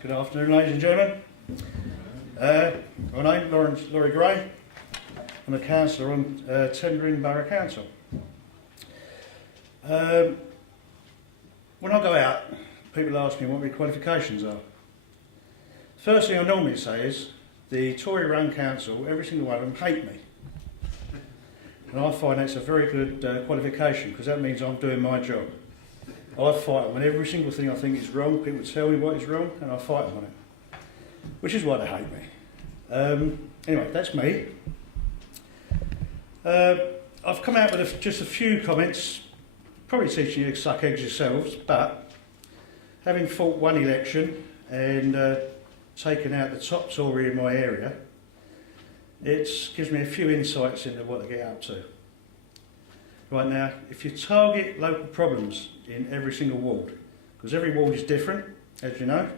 Good afternoon, ladies and gentlemen. My name is Laurie Grey. I'm a councillor on Tendring Borough Council. When I go out, people ask me what my qualifications are. First thing I normally say is the Tory-run council, every single one of them, hate me. And I find that's a very good qualification, because that means I'm doing my job. I fight them on every single thing I think is wrong. People tell me what is wrong, and I fight them on it, which is why they hate me. Anyway, that's me. I've come out with just a few comments, probably teaching you to suck eggs yourselves, but having fought one election and taken out the top Tory in my area, it gives me a few insights into what they get up to. Right now, if you target local problems in every single ward, because every ward is different, as you know.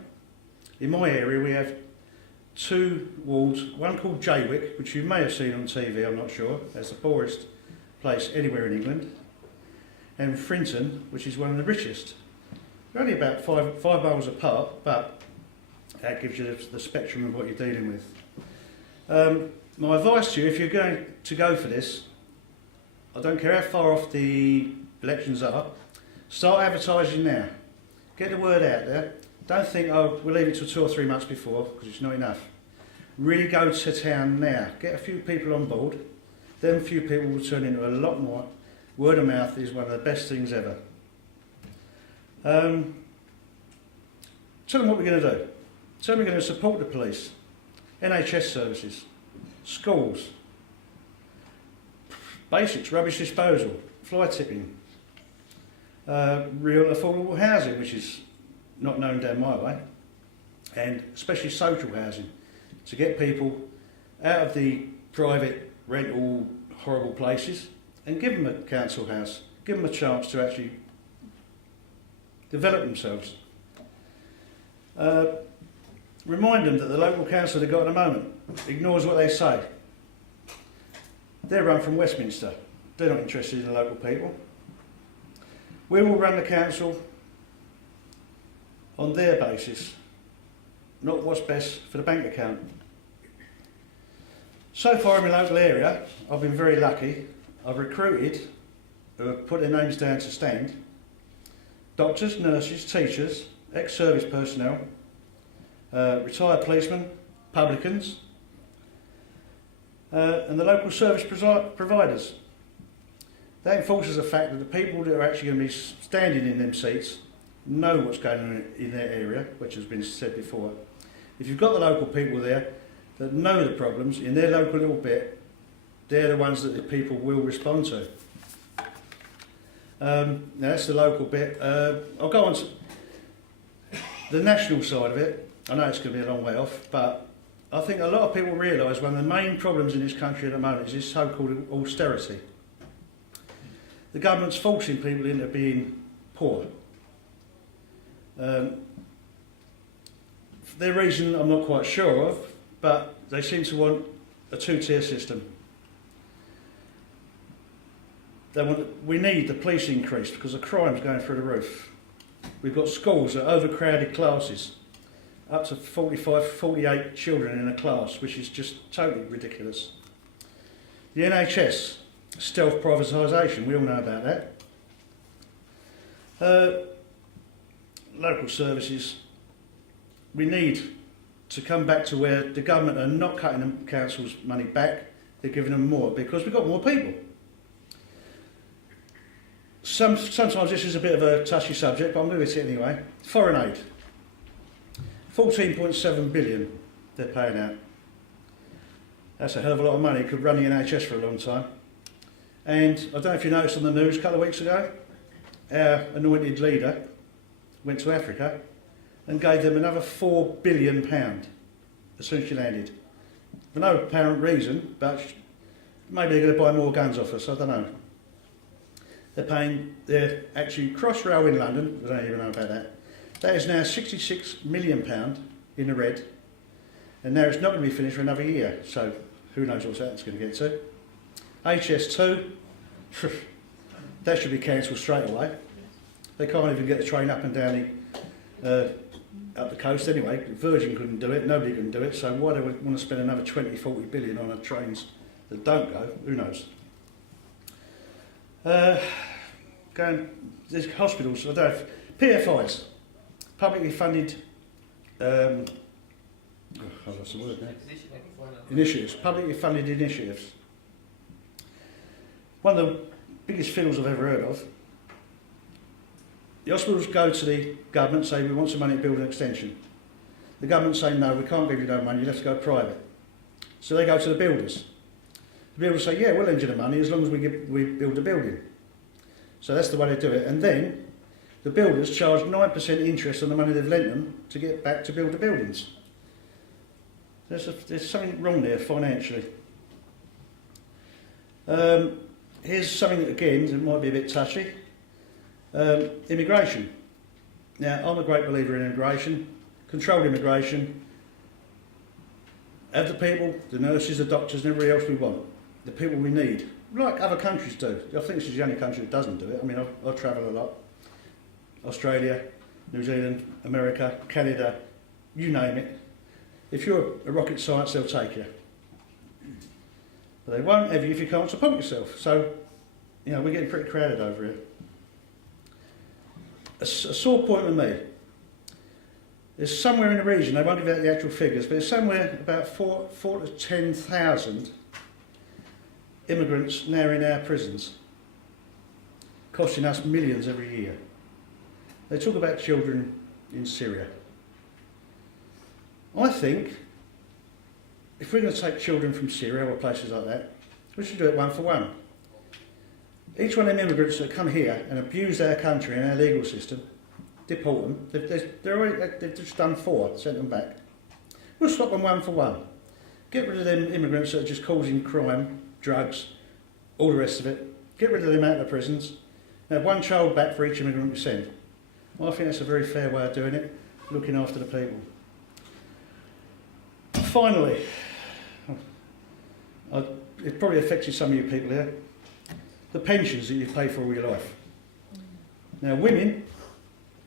In my area we have two wards, one called Jaywick, which you may have seen on TV, I'm not sure, that's the poorest place anywhere in England, and Frinton, which is one of the richest. They're only about five miles apart, but that gives you the spectrum of what you're dealing with. My advice to you, if you're going to go for this, I don't care how far off the elections are, start advertising now. Get the word out there. Don't think, oh, we'll leave it till 2 or 3 months before, because it's not enough. Really go to town now. Get a few people on board. Then a few people will turn into a lot more. Word of mouth is one of the best things ever. Tell them what we're going to do. Tell them we're going to support the police, NHS services, schools, basics, rubbish disposal, fly tipping, real affordable housing, which is not known down my way, and especially social housing, to get people out of the private rental horrible places and give them a council house, give them a chance to actually develop themselves. Remind them that the local council they've got at the moment ignores what they say. They're run from Westminster. They're not interested in the local people. We will run the council on their basis, not what's best for the bank account. So far in my local area, I've been very lucky. I've recruited, who have put their names down to stand, doctors, nurses, teachers, ex-service personnel, retired policemen, publicans, and the local service providers. That enforces the fact that the people that are actually going to be standing in them seats know what's going on in their area, which has been said before. If you've got the local people there that know the problems in their local little bit, they're the ones that the people will respond to. Now that's the local bit. I'll go on to the national side of it. I know it's going to be a long way off, but I think a lot of people realise one of the main problems in this country at the moment is this so-called austerity. The government's forcing people into being poor. Their reason I'm not quite sure of, but they seem to want a two-tier system. We need the police increased because the crime's going through the roof. We've got schools that are overcrowded classes, up to 45, 48 children in a class, which is just totally ridiculous. The NHS, stealth privatisation, we all know about that. Local services, we need to come back to where the government are not cutting the council's money back, they're giving them more because we've got more people. Sometimes this is a bit of a touchy subject, but I'm going to it anyway. Foreign aid. 14.7 billion they're paying out. That's a hell of a lot of money. Could run the NHS for a long time. And I don't know if you noticed on the news a couple of weeks ago, our anointed leader went to Africa and gave them another £4 billion as soon as she landed. For no apparent reason, but maybe they're going to buy more guns off us, I don't know. They're actually Crossrail in London, I don't even know about that. That is now £66 million in the red, and now it's not going to be finished for another year, so who knows what that's going to get to. HS2, that should be cancelled straight away. They can't even get the train up and down the up the coast anyway. Virgin couldn't do it, nobody can do it, so why do we want to spend another 20, 40 billion on trains that don't go? Who knows? There's hospitals, I don't know if, PFIs, publicly funded, I've lost the word now. Initiatives, publicly funded initiatives. One of the biggest fiddles I've ever heard of. The hospitals go to the government, say we want some money to build an extension. The government say no, we can't give you no money, you have to go private. So they go to the builders. The builders say, yeah, we'll lend you the money as long as we build the building. So that's the way they do it. And then the builders charge 9% interest on the money they've lent them to get back to build the buildings. There's something wrong there financially. Here's something that, again, that might be a bit touchy. Immigration. Now, I'm a great believer in immigration, controlled immigration, have the people, the nurses, the doctors and everybody else we want, the people we need, like other countries do. I think this is the only country that doesn't do it. I mean, I travel a lot. Australia, New Zealand, America, Canada, you name it. If you're a rocket science, they'll take you. But they won't have you if you can't support yourself. So, you know, we're getting pretty crowded over here. A sore point with me. There's somewhere in the region, they won't give out the actual figures, but there's somewhere about 4 to 10,000 immigrants now in our prisons, costing us millions every year. They talk about children in Syria. I think if we're going to take children from Syria or places like that, we should do it one for one. Each one of them immigrants that come here and abuse our country and our legal system, deport them. They've just done 4, sent them back. We'll stop them one for one. Get rid of them immigrants that are just causing crime, drugs, all the rest of it. Get rid of them out of the prisons. And have one child back for each immigrant we send. Well, I think that's a very fair way of doing it, looking after the people. Finally, it probably affected some of you people here, the pensions that you pay for all your life. Now, women,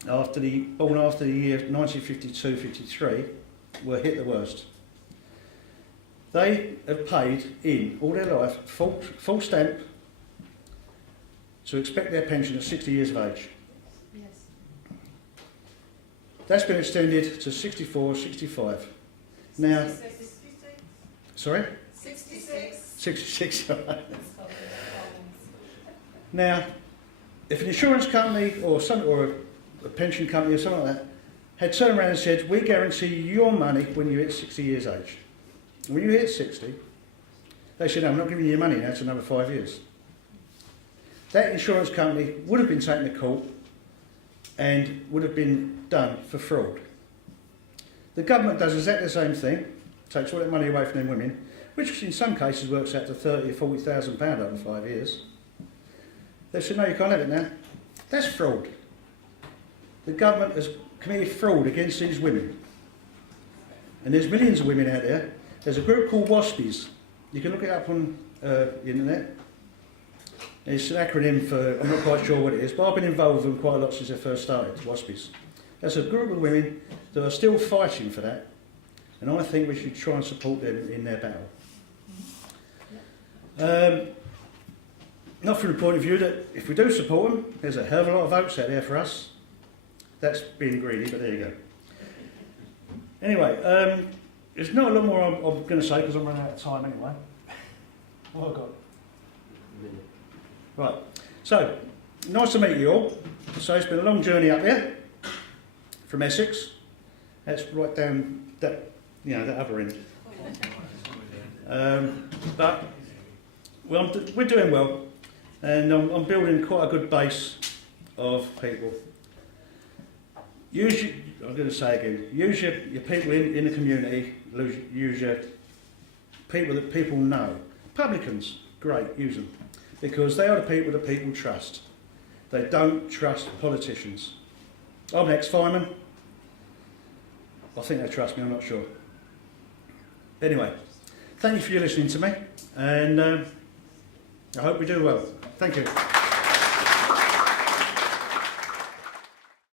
born after the year 1952-53, were hit the worst. They have paid in all their life full stamp to expect their pension at 60 years of age. Yes. That's been extended to 64, 65. Now, 66. sorry? 66. 66. Now, if an insurance company or a pension company or something like that had turned around and said, we guarantee your money when you hit 60 years age. When you hit 60, they said, no, I'm not giving you your money now, it's another 5 years. That insurance company would have been taken to court and would have been done for fraud. The government does exactly the same thing, takes all that money away from them women, which in some cases works out to £30,000 or £40,000 over 5 years. They said, no, you can't have it now. That's fraud. The government has committed fraud against these women. And there's millions of women out there. There's a group called WASPIs. You can look it up on the internet. It's an acronym for, I'm not quite sure what it is, but I've been involved with them quite a lot since they first started, WASPIs. That's a group of women that are still fighting for that. And I think we should try and support them in their battle. Not from the point of view that if we do support them, there's a hell of a lot of votes out there for us. That's being greedy, but there you go. Anyway, there's not a lot more I'm going to say because I'm running out of time anyway. What have I got? Right, so, nice to meet you all. So it's been a long journey up here from Essex. That's right down that, that other end. But we're doing well. And I'm building quite a good base of people. I'm going to say again, use your people in the community, use your people that people know. Publicans, great, use them. Because they are the people that people trust. They don't trust politicians. I'm an ex-fireman. I think they trust me, I'm not sure. Anyway, thank you for listening to me, and I hope we do well. Thank you.